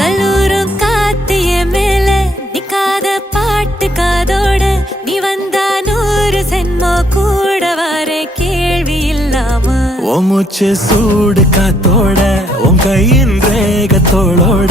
கல்லூரும் காத்திய மேல நிக்காத பாட்டு காதோட நீ வந்தா 100 சென்மோ கூட வர கேள்வி இல்லாம ஓ மூச்சு சூடு காத்தோட உன் கையின் ரேகத்தோளோட